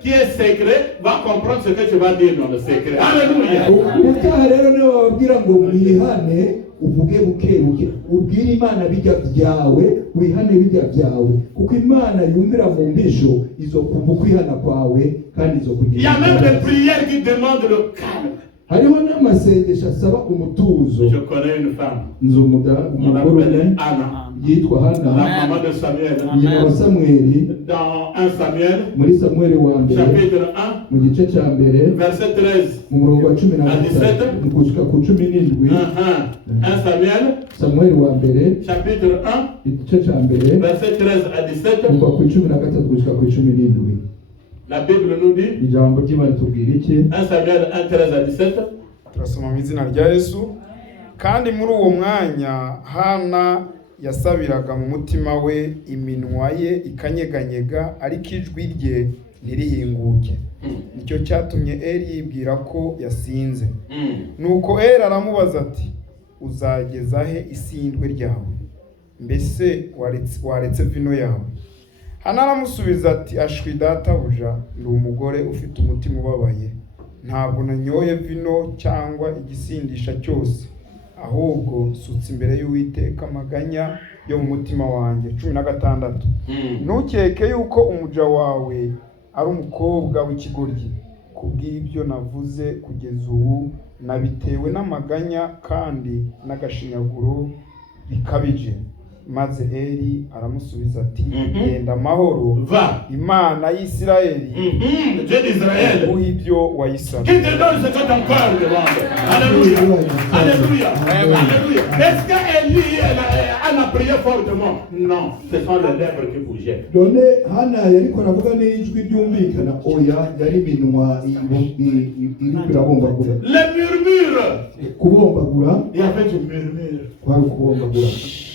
qui est secret va comprendre ce que tu vas dire dans le secret. Alléluia. Ubutaha rero niyo bababwira ngo mwihane uvuge buke buke, ubwire Imana bijya byawe, wihane bijya byawe, kuko Imana yumvira mu mbisho izokumva kwihana kwawe kandi Il y izokugira. a même des prières qui demandent le calme. Hariho n'amasengesho asaba umutuzo. Je connais une femme, Nzi on umugore l'appelle umwe Anna, yitwa la Hana, maman de Samuel. nyina wa Samweli. Dans 1 Samuel, Muri Samweli wa mbere chapitre 1, mu gice cya mbere verset 13. mu murongo wa 13 gushika ku 17. 1 Samuel, Samweli wa mbere chapitre 1, igice cya mbere verset 13 à 17. kuva ku 13 gushika ku 17. La Bible nous dit, Ijambo ry'Imana tubwira iki? 1 Samuel 1, 13 à 17. turasoma mu izina rya Yesu. Kandi muri uwo mwanya Hana yasabiraga mu mutima we, iminwa ye ikanyeganyega, ariko ijwi rye ntirihinguke. Nicyo cyatumye Eli yibwira ko yasinze. Nuko Eli aramubaza ati, uzageza he isindwe ryawe? Mbese waretse vino yawe? Hana aramusubiza ati, ashwi databuja, ndi umugore ufite umutima ubabaye. Ntabwo nanyoye vino cyangwa igisindisha cyose, ahubwo nsutse imbere y'Uwiteka amaganya yo mu mutima wanjye. 16. Ntukeke yuko umuja wawe ari umukobwa w'ikigoryi. Kubw'ibyo navuze kugeza ubu, nabitewe n'amaganya kandi n'agashinyaguro bikabije. Maze Eli aramusubiza ati, genda amahoro, Va. Imana y'Isirayeli Dieu d'Israël, uha ibyo wayisabye. qui te donne ce que ton cœur demande. Alléluia. Alléluia. Alléluia. Est-ce qu'Élie a prié fortement? Non, ce sont les lèvres qui bougeaient. None Hana yariko aravuga n'ijwi ryumvikana? Oya, yari iminwa iriko irabombagura. Les murmures. Kubombagura Il y avait du murmure. kwari kubombagura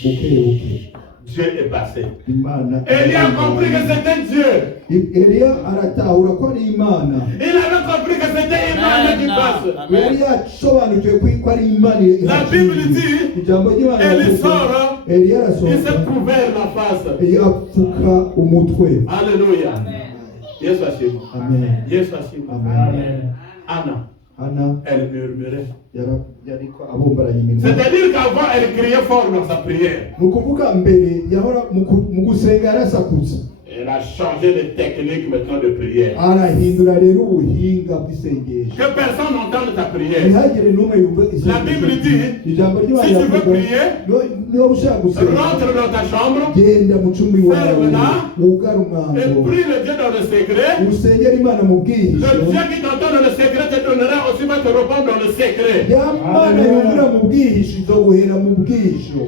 buke buke. Dieu est passé. Imana. Élie a compris que c'était Dieu. Eliya aratahura ko ari Imana. Il avait compris que c'était Imana qui passe. Eliya asobanukiwe ko ari Imana. La Bible dit, ijambo ry'Imana Élie sort, Eliya il s'est arasohoka couvert la face. apfuka umutwe. Alléluia. Yesu ashimwe. Amen. Yesu ashimwe. Amen. Anna, Hana elle murmurait. yariko abombaranye iminwa. C'est-à-dire qu'avant, elle criait fort dans sa prière. Ni ukuvuga mbere yahora mu gusenga yarasakutse. Elle a changé de technique maintenant de prière. Arahindura rero ubuhinga bw'isengesho. Que personne n'entende ta prière. Ntihagire n'umwe yumva isengesho. La Bible dit, ijambo ry'Imana si tu veux rivuga, prier, niba ushaka gusenga rentre dans ta chambre genda mu cumbi wawe ferme-la, wugare et umwango prie le Dieu dans le secret. usengera Imana mu Le bwihisho. Dieu qui t'entend dans le secret te donnera aussi, va te répondre dans le secret. ya Mana yumvira mu bwihisho izoguhera mu bwihisho.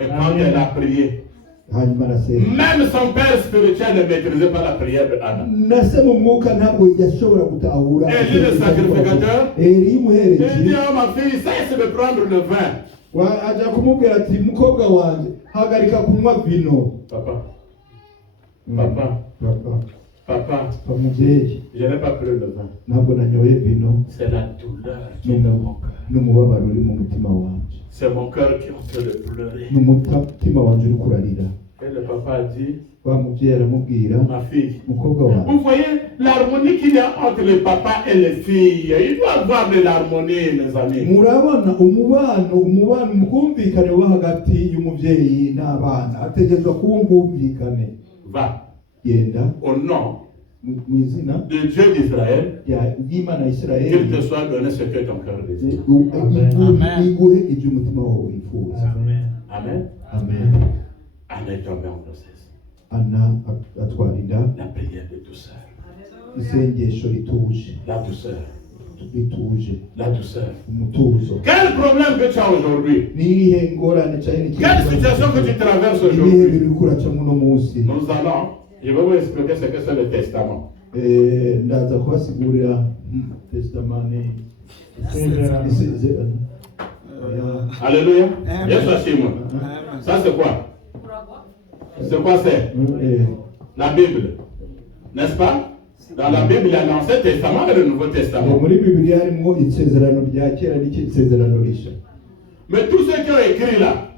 Et quand elle a prié, hanyuma arasenga. Même son père spirituel ne maîtrisait pas la prière de Anna. Na se mu mwuka ntabwo yashobora gutahura. Élie le sacrificateur, Eli il muhereje dit oh ma fille, cesse de prendre le vin. aja kumubwira ati mukobwa wanje hagarika kunywa vino. Papa, papa, papa, mubyeyi je n'ai pas pris le vin. ntabwo nanyoye vino. C'est la douleur qui est dans mon cœur. n'umubabaro uri mu mutima wanje. C'est mon cœur qui est en train de pleurer. n'umutima wanje uri kurarira. Et le papa a dit, wa mubyeyi aramubwira ma fille, mukobwa wanje. vous voyez l'harmonie qu'il y a entre les papas et les filles. Il doit y avoir de l'harmonie, mes amis. murabona umubano ubwumvikane wo hagati y'umubyeyi n'abana ategerezwa kuba ubwumvikane. Va Genda au nom mu izina de Dieu d'Israël, y'Imana ya qu'il Isirayeli te soit donné ce que ton cœur désire. iguhe ibyo umutima wawe wifuza. Amen. Amen. Anna est tombée en grossesse. Anna atwarira La prière de douceur. isengesho rituje. La douceur. La douceur. umutuzo. Quel problème que tu as aujourd'hui? nihe ngorane cyane Quelle situation que tu traverses ibihe aujourd'hui? biri kuracamo uno munsi. Nous allons, je vais vous expliquer ce que c'est le testament. ndaza kubasigurira testamani. Alléluia. Yes, Hachim. Ça c'est quoi? C'est quoi c'est? La Bible. N'est-ce pas? Dans la Bible, il y a l'Ancien Testament et le Nouveau Testament. muri Bibiliya harimo isezerano rya kera n'isezerano rishya. Mais tous ceux qui ont écrit là,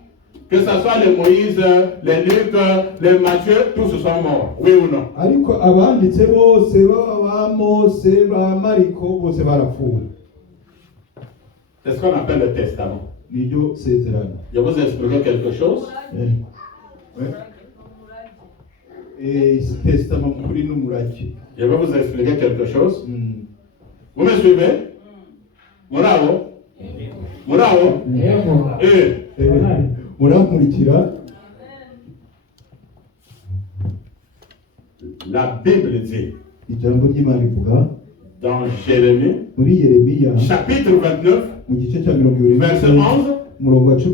que ce soit les Moïse, les Luc, les Matthieu, tous sont morts. Oui ou non? ariko abanditse bose ba Mose ba Mariko bose barapfuye. C'est ce qu'on appelle le testament. Niryo sezerano. Je vous expliquer quelque chose. Testament kuri n'umurage. Je vais vous expliquer quelque chose. Vous me suivez? Bravo. Bravo. Murankurikira. La Bible dit Ijambo ry'Imana rivuga dans Jérémie, muri Yeremiya chapitre 29, mu gice cya 20 verset 11, umurongo wa 11,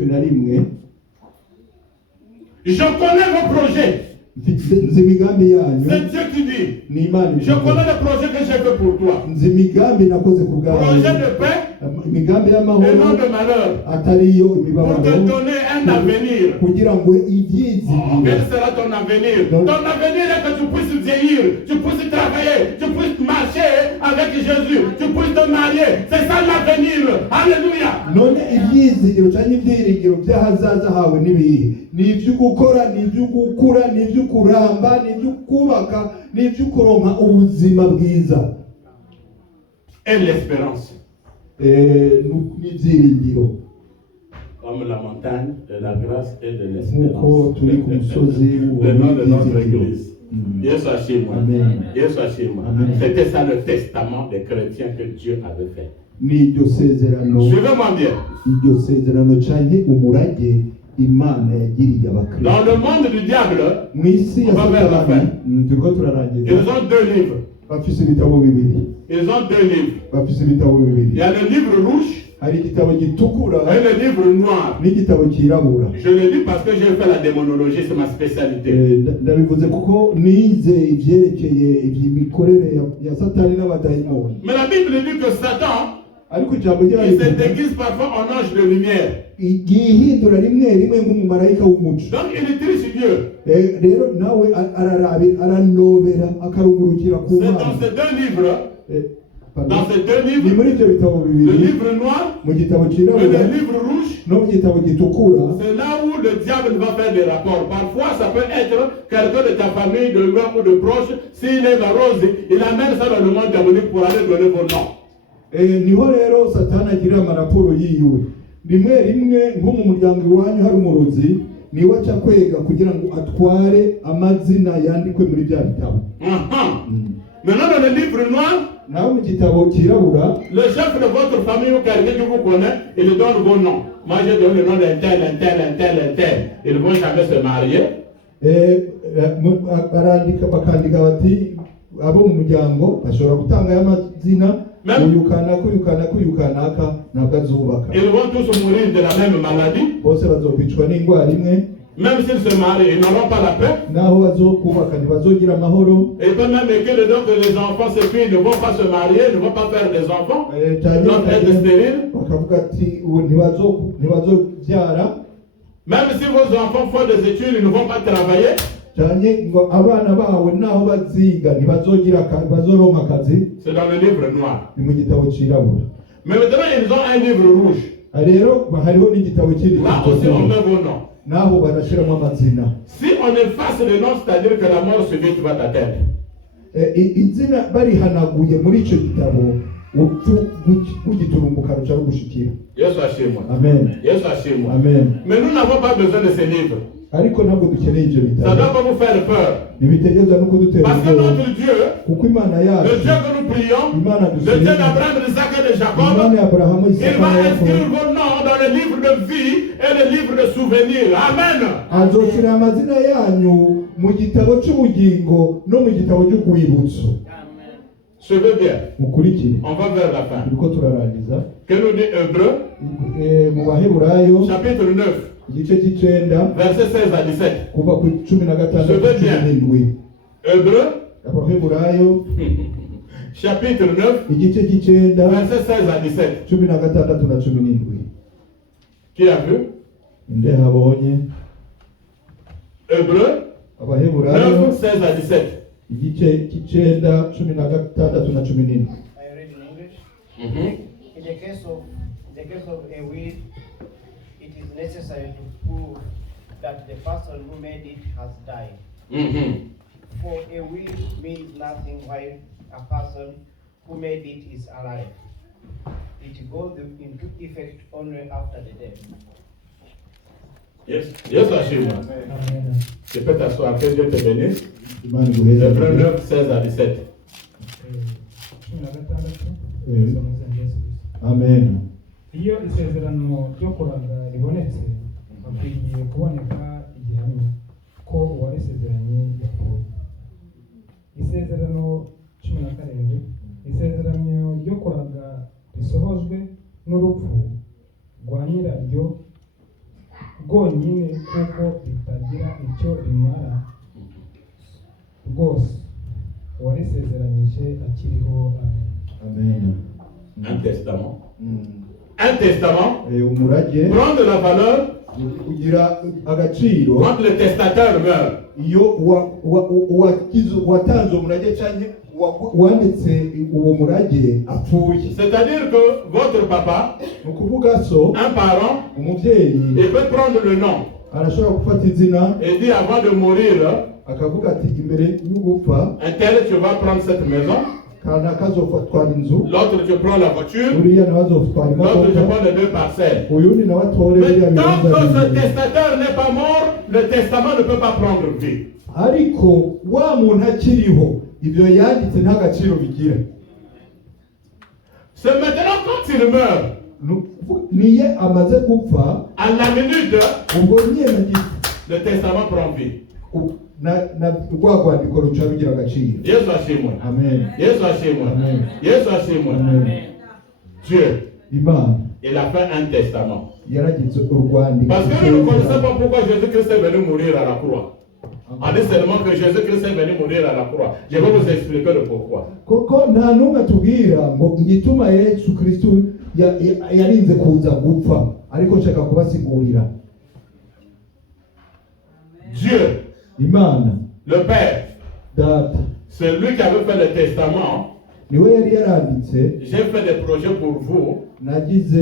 je connais vos projets. nzi imigambi yanyu. C'est Dieu qui dit. Ni Imana Je connais le projet que j'ai fait pour toi. nzi imigambi nakoze ku bwawe. Projet de paix imigambi et non y'amahoro de malheur. atariyo Pour imibabaro. te donner un avenir. kugira ngo Oh, ibyizigiro. quel sera ton avenir? Ton avenir est que tu puisses vieillir, tu puisses travailler, tu puisses marcher avec Jésus, tu puisses te marier. C'est ça l'avenir. Alléluia. none ibyizigiro cyangwa ibyiringiro by'ahazaza hawe n'ibihe? ni ibyo gukora, ni ibyo gukura, ni ibyo kuramba, ni ibyo kubaka, ni ibyo kuronka ubuzima bwiza. Et l'espérance. n'ibyiringiro. Comme la montagne de la grâce et de nk'uko turi ku musozi le nom de notre w'ibyiringiro. église. Yes, Hachim. Amen. Yes, Hachim. Amen. C'était ça le testament des chrétiens que Dieu avait fait. n'iryo sezerano, Suivez-moi bien. iryo sezerano cyane umurage Imana yagiriye abakristo. Dans le monde du diable, mu isi ya On va vers la Satani fin. turiko turarangiza. ils ont deux livres. bafise ibitabo bibiri. Ils ont deux livres. bafise ibitabo Il bibiri. y a le livre rouge hari igitabo gitukura et le livre noir. n'igitabo kirabura. Je le dis parce que j'ai fait la démonologie, c'est ma spécialité. ndabivuze kuko nize ivyerekeye iby'imikorere ya Satani n'abadayimoni. Mais la Bible dit que Satan, ariko ijambo il se ry'Imana déguise parfois en ange de lumière. igihindura rimwe rimwe nk'umumarayika w'umuco. Donc il triche Dieu. rero nawe aranobera akarugurukira ku C'est dans Mana. ces deux livres, dans ces deux ni livres, muri ibyo bitabo le bibiri, livre noir mu gitabo et kirabura le livre rouge, no mu gitabo gitukura, c'est là où le diable va faire des rapports. Parfois, ça peut être quelqu'un de ta famille, de loin ou de proche. S'il est rose, il amène ça dans le monde diabolique pour aller donner vos noms. niho rero Satani agira amaraporo yiwe. rimwe rimwe nko mu muryango iwanyu hari umurozi, niwe aca kwega kugira ngo atware amazina yandikwe muri bya bitabo. Maintenant, dans le livre noir, naho mu gitabo kirabura, le chef de votre famille ou quelqu'un qui vous connaît, il donne vos noms. Moi, je donne le nom d'un tel, un tel, un tel, un tel. Ils ne vont jamais se marier. bakandika bati abo mu muryango bashobora gutanga y'amazina, uyukanaka ntabwo azubaka. Ils vont tous mourir de la même maladie. bose bazokwicwa n'indwara imwe. Même s'ils se marient, ils n'auront pas la paix. naho bazokubaka ntibazogira amahoro. Et peut même écrire dedans que les enfants, ces filles ne vont pas se marier, ne vont pas faire des enfants, donc être stériles. bakavuga ati ubu ntibazobyara. Même si vos enfants font des études, ils ne vont pas travailler. cyane ngo abana bawe naho baziga ntibazoronka akazi. C'est dans le livre noir. ni mu gitabo cirabura. Mais maintenant, ils ont un livre rouge. rero hariho n'igitabo kindi Là aussi, on met vos noms. naho barashiramo amazina. Si on efface le nom, c'est-à-dire que la mort subite va t'atteindre. izina barihanaguye muri icyo gitabo upfu gugiturumbuka ruca rugushikira. Yesu ashimwe. Amen. Yesu ashimwe. Amen. Mais nous n'avons pas besoin de ces livres. ariko ntabwo dukeneye ibyo Ça ne bitabo. doit pas vous faire peur. ntibitegereza no kudutera Parce que ubwoba. notre Dieu, kuko imana le yacu, Dieu que nous prions, imana le Dieu dusenga, d'Abraham, d'Isaac et de Jacob, imana ya Aburahamu, il Isaka va na inscrire Yakobo, vos noms dans le livre de vie et le livre de souvenirs. Amen. azoshyira amazina yanyu mu gitabo cy'ubugingo no mu gitabo cy'urwibutso. Amen. Suivez bien. mukurikire, On va vers la fin. turiko turarangiza. Que nous dit Hébreux, Mu Baheburayo chapitre 9, igice cy'icenda versets 16 à 17. kuva ku 16 Je veux bien. 17. Hébreux, Abaheburayo chapitre 9, igice cy'icenda versets 16 à 17. 16 na 17. Qui a vu? nde habonye? Hébreux, Abaheburayo 9, 16 à 17. igice cy'icenda 16 na 17. I read in English. Mhm. In the case of a will, it is necessary to prove that the person who made it has died. Mhm. For a will means nothing while a person who made it is alive. It goes into effect only after the death. Yes. Yes, Hachim. Tu peux t'asseoir, que Dieu te bénisse. Imana iguheze. Hébreux 9, 16 à 17. Amen. iyo isezerano ryo kuraga ribonetse hakwiriye kuboneka igihamya ko uwarisezeranye yapfuye. Isezerano 17, isezerano ryo kuraga risohojwe n'urupfu rwa nyiraryo rwonyine kuko ritagira icyo rimara rwose uwarisezeranyije akiriho. Amen. Un testament. Un testament umurage prend de la valeur ugira agaciro quand le testateur meurt. iyo watanze umurage cyane wanditse uwo murage apfuye. C'est-à-dire que votre papa, ni ukuvuga so un parent, umubyeyi il peut prendre le nom arashobora gufata izina et dire avant de mourir, akavuga ati imbere y'ugupfa un tel, tu vas prendre cette maison, kanaka azofatwara inzu, l'autre tu prends la voiture, uriya nawe azotwara l'autre tu imodoka, prends les deux parcelles. uyundi nawe atore Mais biriya tant que bibanza ce bibiri. testateur n'est pas mort, le testament ne peut pas prendre vie. ariko wa muntu akiriho ibyo yanditse nta gaciro bigira. C'est maintenant quand il meurt, niye amaze gupfa à la minute, ubwo nyine le testament prend vie. rwa rwandiko ruca rugira agaciro. Yesu ashimwe. Amen. Yesu ashimwe. Amen. Yesu ashimwe. Amen. Dieu, Imana il a fait un testament. yaragize urwandiko. Parce que nous ne connaissons pas pourquoi Jésus-Christ est venu mourir à la croix. On dit seulement que Jésus-Christ est venu mourir à la croix. Je vais vous expliquer le pourquoi. Koko nta n'umwe atubwira ngo igituma Yesu Kristo yarinze kuza gupfa, ariko nshaka kubasigurira. Dieu, Imana, le Père, Data, c'est lui qui avait fait le testament. niwe yari yaranditse, J'ai fait des projets pour vous. nagize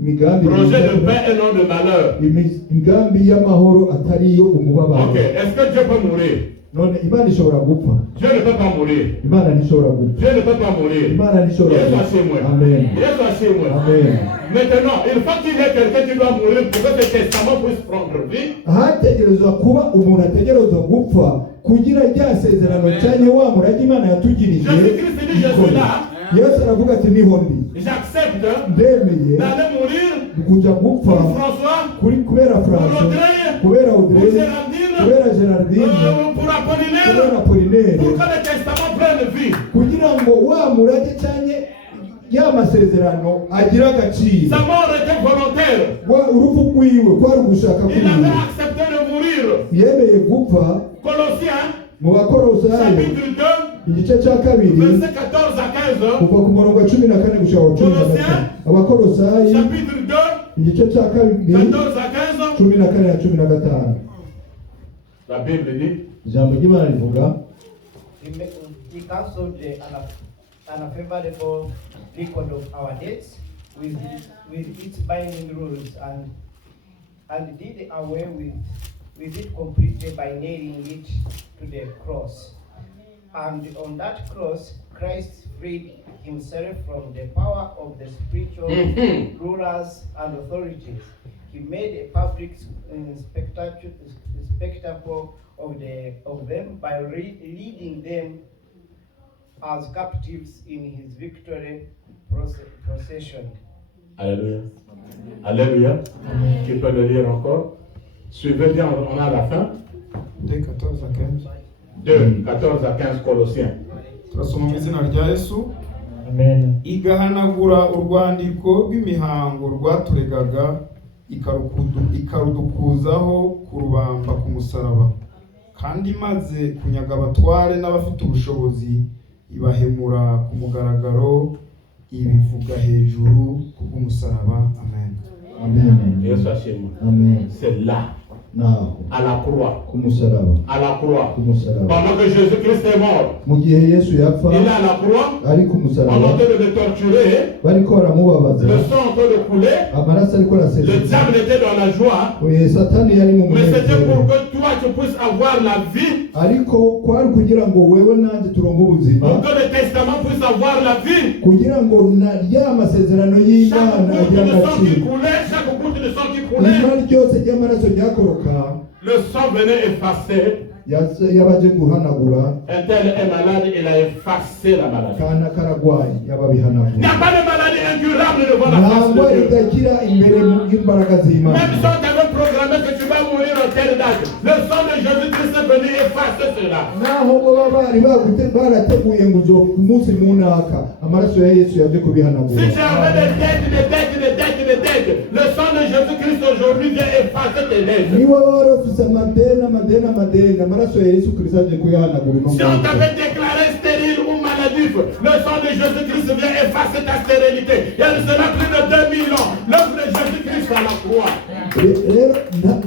imigambi Projet de paix et non de malheur. imigambi y'amahoro atari yo umubabaro. Ok, est-ce que Dieu peut mourir? None Imana ishobora gupfa? Dieu ne peut pas mourir. Imana ntishobora gupfa. Dieu ne peut pas mourir. Imana ntishobora Yesu gupfa. ashimwe. Amen. Yesu ashimwe. Amen. Maintenant, il faut qu'il y ait quelqu'un qui doit mourir pour que ce testament puisse prendre vie. hategerezwa kuba umuntu ategerezwa gupfa kugira rya sezerano cyane wa murage Imana yatugirije. Jésus-Christ dit, je suis là. Yesu aravuga ati niho ndi, J'accepte ndemeye d'aller mourir kuja gupfa pour François, kubera pour François, Audrey, kubera pour Audrey, Géraldine, kubera Gerardine, pour Apollinaire, kubera Apollinaire, pour que le testament prenne vie. kugira ngo wa murage cyane ya masezerano agira agaciro. Sa mort était volontaire. Urupfu rwiwe kwari ugushaka Il avait kwiwe, accepté de mourir yemeye gupfa Colossiens, mu bakorosayi chapitre 2, igice cya kabiri versets 14 à 15. kuva ku murongo wa 14 gushika wa 15. Abakorosayi Chapitre 2, igice cya kabiri 14 à 15. 14 na 15. La Bible dit, Ijambo ry'Imana rivuga He cancelled the unfavorable record of our debts with its binding rules and did away with it completely by nailing it to the cross. And on that cross, Christ freed himself from the power of the spiritual rulers and authorities. He made a public spectacle of them by leading them as captives in his victory procession. Alléluia. Alléluia. Tu peux le lire encore. Suivez bien, on a la fin. De 14 à 15. 2, 14 à 15 Colossiens. Turasoma mu izina rya Yesu. Amen. Igahanagura urwandiko rw'imihango rwaturegaga ikarudukuzaho kurubamba ku musaraba, kandi maze kunyaga abatware n'abafite ubushobozi ibahemura ku mugaragaro, ibivuga hejuru kubw'umusaraba. Amen. Amen. Yesu ashimwe. Amen. C'est là, Naho à la croix. ku musaraba, À la croix. ku musaraba. Pendant que Jésus-Christ est mort, Mu gihe Yesu yapfa il est à la croix, ari ku on est en musaraba train de le torturer, bariko baramubabaza, le sang est en train de couler, amaraso ariko le araseseka. diable était dans la joie, Satani yari mu mais c'était pour munezero, que toi tu puisses avoir la vie, ariko kwari kugira ngo wewe nanjye turonke ubuzima, pour que le testament puisse avoir la vie. kugira ngo na ya masezerano y'Imana Chaque agire goutte de sang qui agaciro. coulait, chaque goutte de sang qui coulait, Imana ryose ry'amaraso ryakoroka le sang venait effacer. yabaje guhanagura, Un tel est malade, il a effacé la maladie. kana karagwaye Il n'y yababihanagura. a pas de maladie incurable devant la face Ntabwo de Dieu. idakira imbere y'imbaraga z'Imana. Même si on t'avait programmé que tu vas mourir en telle date, le sang de Jésus-Christ est venu effacer cela. Naho baba bari barateguye ngo uzo ku munsi munaka, amaraso ya Yesu yaje Si kubihanagura. tu avais des dettes, le sang de Jésus-Christ aujourd'hui vient effacer tes dettes. Niwe wari ufise amadeni, amaraso ya Yesu Kristo aje kuyahanagura uno Si on munsi. t'avait déclaré stérile ou maladif, le sang de Jésus-Christ vient effacer ta stérilité. Il y a de cela plus de 2000 ans, l'œuvre de Jésus-Christ à la croix. Rero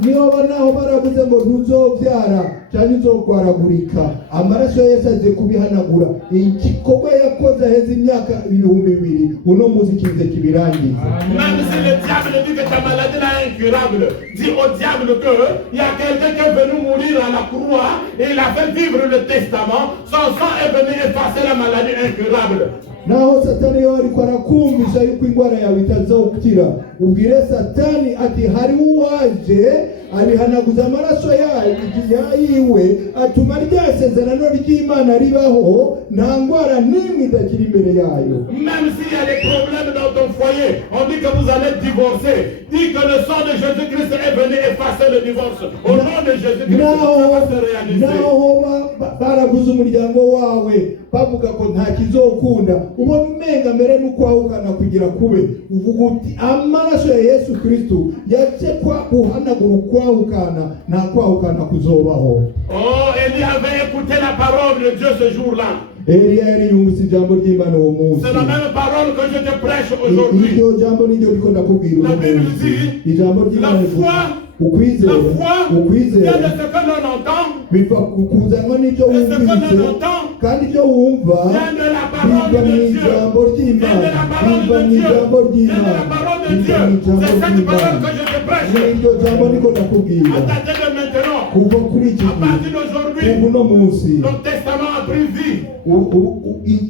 niba naho baravuze ngo ntuzobyara cyangwa uzokwaragurika, amaraso ya Yesu aje kubihanagura. Igikorwa yakoze aheze imyaka 2000, uno munsi kize kibirangiza. Même si le diable dit que ta maladie est incurable, dis au diable qu'il y a quelqu'un qui est venu mourir à la croix et il a fait vivre le testament. Son sang est venu effacer la maladie incurable. Naho Satani yo ariko arakumvisha yuko indwara yawe itazokira, ubwire Satani ati hari uwaje abihanaguza amaraso yiwe atuma rya sezerano ry'Imana ribaho, nta ndwara n'imwe idakira imbere yayo. Même s'il y a des problèmes dans ton foyer, on dit que vous allez divorcer. Dis que le sang de Jésus-Christ est venu effacer le divorce. Au nom de Jésus-Christ, ça va se réaliser. Naho baraguze umuryango wawe bavuga ko nta kizokunda, ubona umenga mbere n'ukwahukana kugira kube, uvuga uti amaraso ya Yesu Kristo yaje guhanagura ukwahukana, nta kwahukana kuzobaho. Oh, Élie avait écouté la parole de Dieu ce jour-là. Eliya yari yumvise ijambo ry'Imana uwo munsi. C'est la même parole que je te prêche aujourd'hui. Iryo jambo niryo riko ndakubwira uno La Bible munsi. dit, Ijambo la ry'Imana rivuga foi ukwizera vient de ce que l'on entend, biva kuzanwa n'ibyo et ce que wumvise, l'on entend kandi ibyo wumva vient de la parole biva mu de Dieu. ijambo ry'Imana, Vient de la parole biva de mu Dieu. ijambo Vient de ry'Imana, la parole de biva mu Dieu. ijambo C'est cette parole ry'Imana. que je te prêche. N'iryo jambo niko ndakubwira. À partir de maintenant, Kuva kuri iki à partir gihe, d'aujourd'hui, kuva uno munsi, ton testament a pris vie.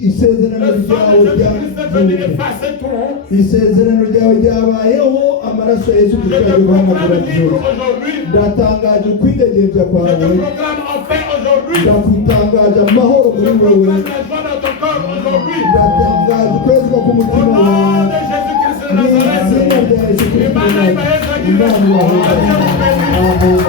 isezerano Le sang ryawe de Jésus-Christ est venu ryavuye, effacer tout. isezerano ryawe ryabayeho, amaraso ya Yesu Je Kristo te aje guhanagura proclame libre byose. aujourd'hui. Ndatangaje ukwidegembya Je kwawe, te proclame en paix aujourd'hui. ndakutangaje amahoro Je muri wewe, proclame la joie dans ton corps aujourd'hui. ndatangaje ukwezwa Au k'umutima nom wawe, de Jésus-Christ de mu izina Nazareth. rya Yesu Kristo, Imana ibahe Imana ibahe. Dieu nous bénisse. Amen.